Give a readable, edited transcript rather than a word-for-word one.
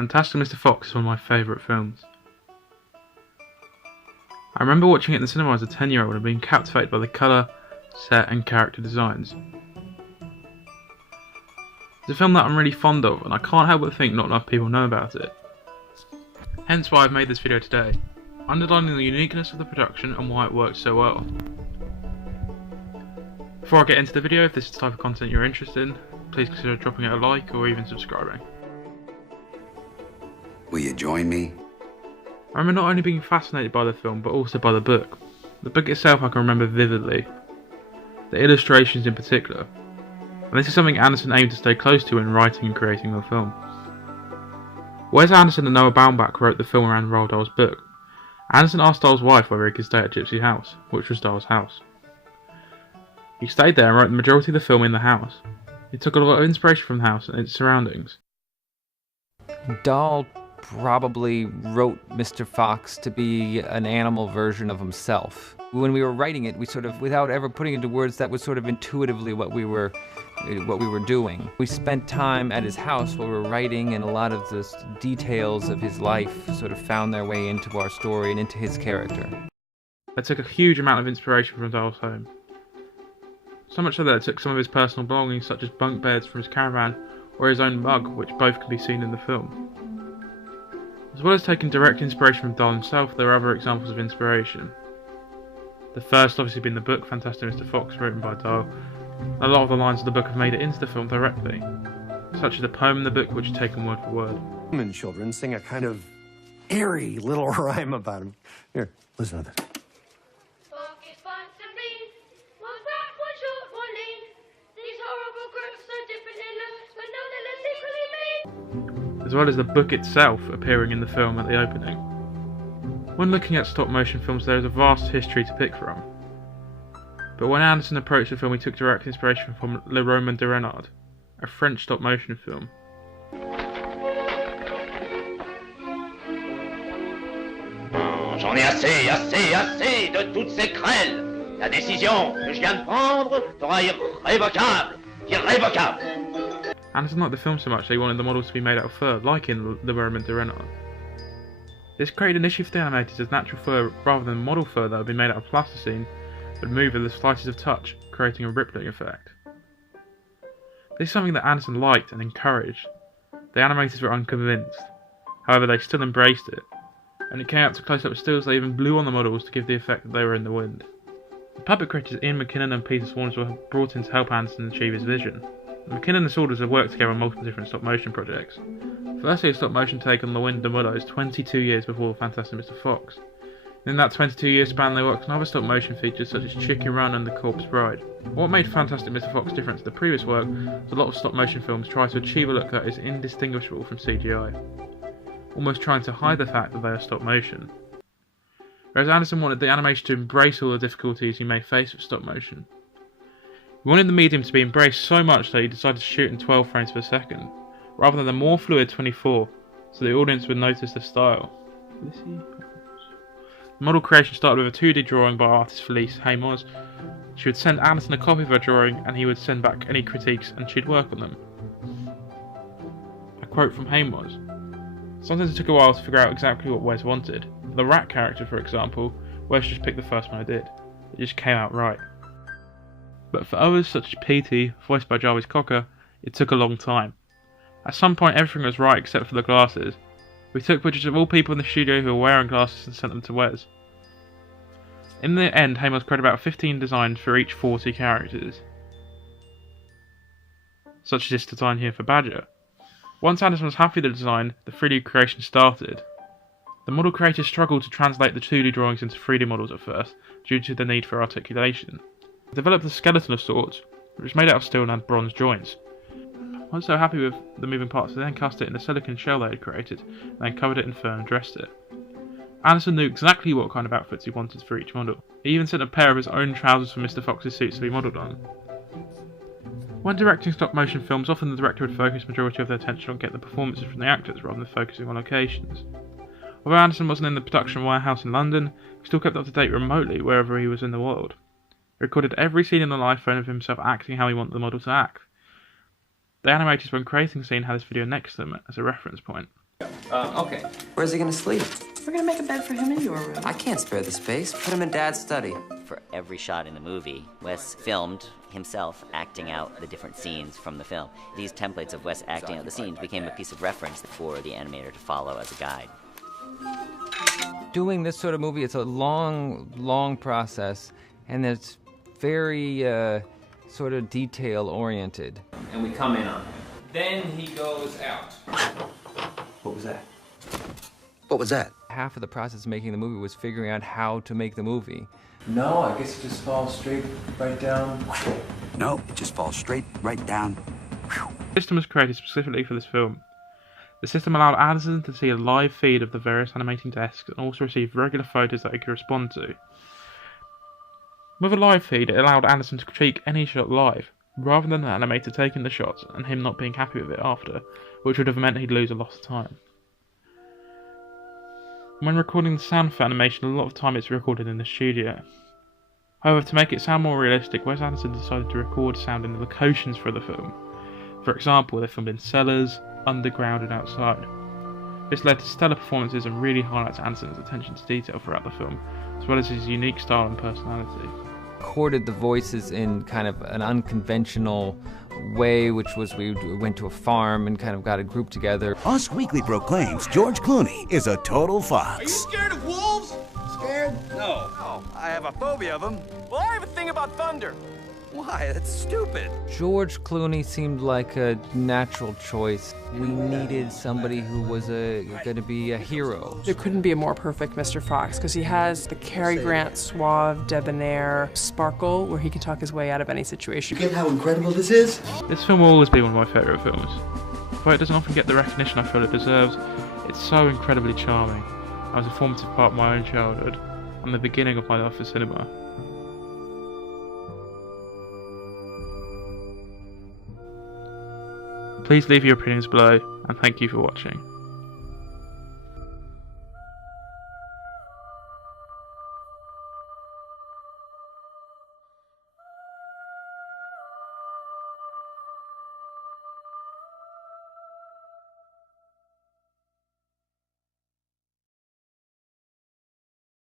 Fantastic Mr. Fox is one of my favourite films. I remember watching it in the cinema as a 10-year-old and being captivated by the colour, set and character designs. It's a film that I'm really fond of, and I can't help but think not enough people know about it. Hence why I've made this video today, underlining the uniqueness of the production and why it works so well. Before I get into the video, if this is the type of content you're interested in, please consider dropping it a like or even subscribing. Will you join me? I remember not only being fascinated by the film, but also by the book. The book itself I can remember vividly. The illustrations in particular. And this is something Anderson aimed to stay close to when writing and creating the film. Wes Anderson and Noah Baumbach wrote the film around Roald Dahl's book. Anderson asked Dahl's wife whether he could stay at Gypsy's house, which was Dahl's house. He stayed there and wrote the majority of the film in the house. He took a lot of inspiration from the house and its surroundings. Dahl probably wrote Mr. Fox to be an animal version of himself. When we were writing it, we sort of, without ever putting it into words, that was sort of intuitively what we were doing. We spent time at his house while we were writing, and a lot of the details of his life sort of found their way into our story and into his character. I took a huge amount of inspiration from Dahl's home. So much so that I took some of his personal belongings, such as bunk beds from his caravan, or his own mug, which both can be seen in the film. As well as taking direct inspiration from Dahl himself, there are other examples of inspiration. The first obviously being the book Fantastic Mr. Fox, written by Dahl. A lot of the lines of the book have made it into the film directly, such as the poem in the book which is taken word for word. And children sing a kind of airy little rhyme about him. Here, listen to this. As well as the book itself appearing in the film at the opening. When looking at stop motion films, there is a vast history to pick from. But when Anderson approached the film, he took direct inspiration from Le Roman de Renard, a French stop motion film. J'en ai assez de toutes ces querelles. La décision que je viens de prendre sera irrévocable. Anderson liked the film so much that he wanted the models to be made out of fur, like in Le Roman de Renard. This created an issue for the animators as natural fur rather than model fur that had been made out of plasticine would move with the slightest of touch, creating a rippling effect. This is something that Anderson liked and encouraged. The animators were unconvinced. However, they still embraced it. When it came out to close-up stills, they even blew on the models to give the effect that they were in the wind. The puppet creators Ian McKinnon and Peter Swarnes were brought in to help Anderson achieve his vision. McKinnon and Saunders have worked together on multiple different stop-motion projects. Firstly, a stop-motion take on The Wind and the Willows 22 years before Fantastic Mr. Fox. In that 22-year span, they worked on other stop-motion features such as Chicken Run and The Corpse Bride. What made Fantastic Mr. Fox different to the previous work was a lot of stop-motion films try to achieve a look that is indistinguishable from CGI, almost trying to hide the fact that they are stop-motion. Whereas Anderson wanted the animation to embrace all the difficulties you may face with stop-motion. He wanted the medium to be embraced so much that he decided to shoot in 12 frames per second, rather than the more fluid 24, so the audience would notice the style. The model creation started with a 2D drawing by artist Felice Haymoz. She would send Anderson a copy of her drawing and he would send back any critiques and she'd work on them. A quote from Haymoz: "Sometimes it took a while to figure out exactly what Wes wanted. For the rat character, for example, Wes just picked the first one I did. It just came out right. But for others, such as Petey, voiced by Jarvis Cocker, it took a long time. At some point everything was right except for the glasses. We took pictures of all people in the studio who were wearing glasses and sent them to Wes. In the end, Haymoz created about 15 designs for each 40 characters, such as this design here for Badger. Once Anderson was happy with the design, the 3D creation started. The model creators struggled to translate the 2D drawings into 3D models at first, due to the need for articulation. They developed a skeleton of sorts, which was made out of steel and had bronze joints. Once they were happy with the moving parts, they then cast it in a silicone shell they had created, and then covered it in fur and dressed it. Anderson knew exactly what kind of outfits he wanted for each model. He even sent a pair of his own trousers for Mr. Fox's suits to be modelled on. When directing stop-motion films, often the director would focus the majority of their attention on getting the performances from the actors rather than focusing on locations. Although Anderson wasn't in the production warehouse in London, he still kept up to date remotely wherever he was in the world. He recorded every scene on an iPhone of himself acting how he wanted the model to act. The animators, when creating the scene, had this video next to them as a reference point. Okay. Where's he gonna sleep? We're gonna make a bed for him in your room. I can't spare the space. Put him in Dad's study. For every shot in the movie, Wes filmed himself acting out the different scenes from the film. These templates of Wes acting out the scenes became a piece of reference for the animator to follow as a guide. Doing this sort of movie, it's a long process, and it's very sort of detail-oriented. And we come in on him. Then he goes out. What was that? What was that? Half of the process of making the movie was figuring out how to make the movie. No, I guess it just falls straight right down. No, it just falls straight right down. The system was created specifically for this film. The system allowed Addison to see a live feed of the various animating desks and also receive regular photos that he could respond to. With a live feed, it allowed Addison to critique any shot live, rather than the animator taking the shots and him not being happy with it after, which would have meant he'd lose a lot of time. When recording the sound for animation, a lot of time it's recorded in the studio. However, to make it sound more realistic, Wes Anderson decided to record sound in the locations for the film. For example, they filmed in cellars, underground and outside. This led to stellar performances and really highlights Anderson's attention to detail throughout the film, as well as his unique style and personality. Recorded the voices in kind of an unconventional way, which was we went to a farm and kind of got a group together. Us Weekly proclaims George Clooney is a total fox. Are you scared of wolves? Scared? No. Oh, I have a phobia of them. Well, I have a thing about thunder. Why? That's stupid. George Clooney seemed like a natural choice. We needed somebody who was going to be a hero. There couldn't be a more perfect Mr. Fox because he has the Cary Grant suave, debonair sparkle where he can talk his way out of any situation. You get how incredible this is? This film will always be one of my favourite films. Though it doesn't often get the recognition I feel it deserves, it's so incredibly charming. It was a formative part of my own childhood and the beginning of my love for cinema. Please leave your opinions below, and thank you for watching.